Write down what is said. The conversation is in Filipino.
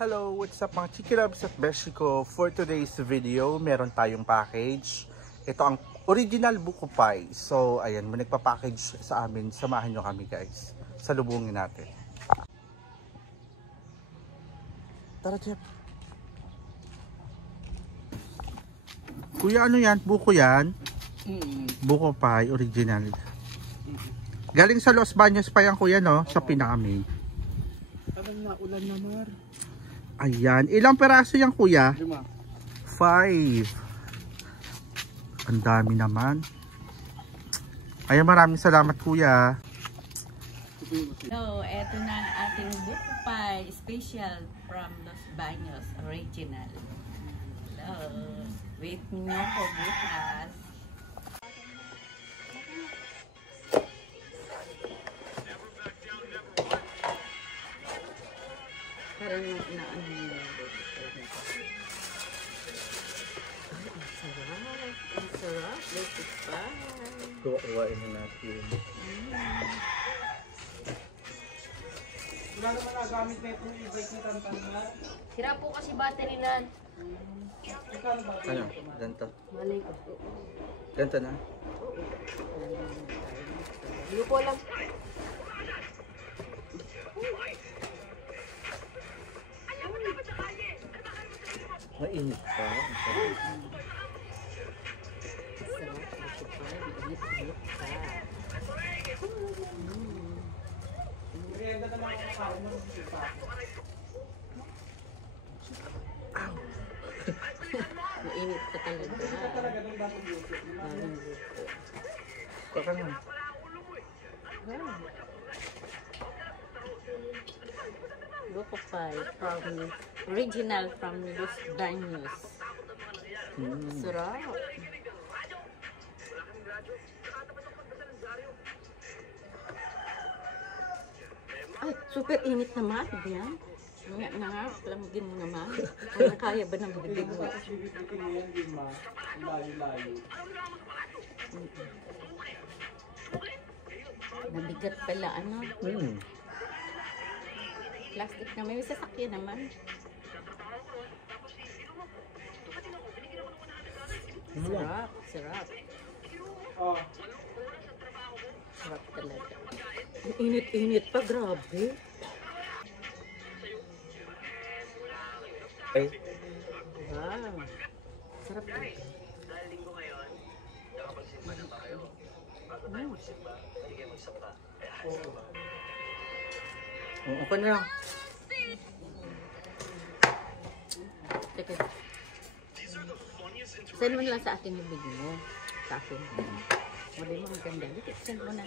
Hello, what's up mga Chikilabs at Beshi ko? For today's video, meron tayong package. Ito ang original buko pie. So, ayan, may nagpa-package sa amin. Samahan nyo kami guys. Salubungin natin. Tara, Jeff. Kuya, ano yan? Buko yan? Buko pie, original. Galing sa Los Baños pa yan, kuya, no? Sa pinaka-main. Parang naulan na, Mar. Ayan. Ilang peraso yan, kuya? 5. 5. Ang dami naman. Ayan, maraming salamat, kuya. So, eto na ang ating buko pie special from Los Baños, original. Hello. Wait nyo po bukas. Parang na-ano nyo. Ang sarap. Buko pie. Kuwain na natin. Wala naman nagamit na itong e-bike na tantan. Sira po kasi battery na. Ano? Ganito? Malay ko. Ganito na? Hindi ko alam. Mainit pa. Merienda na lang ako kain mo. Mainit ka talaga. Talaga nung dapat luto. Daming buko. Kaka nga. Buko pie from original from Los Baños. Sarap. Ay, super init naman. Yan. Nga, lamigin mo naman. Kaya ba ng bibig mo? Bibitin mo yan, di ma. Ang layo-layo. Nabigat pala, ano? Plastic na may sasakyan naman. Sarap, sarap. Oh. Sarap talaga. Ang init-init pa, grabe. Ay. Wow. Sarap talaga. Ako na lang. Teka. Send mo na lang sa akin yung video mo. Sa akin. Wala mo ang ganda. Send mo na.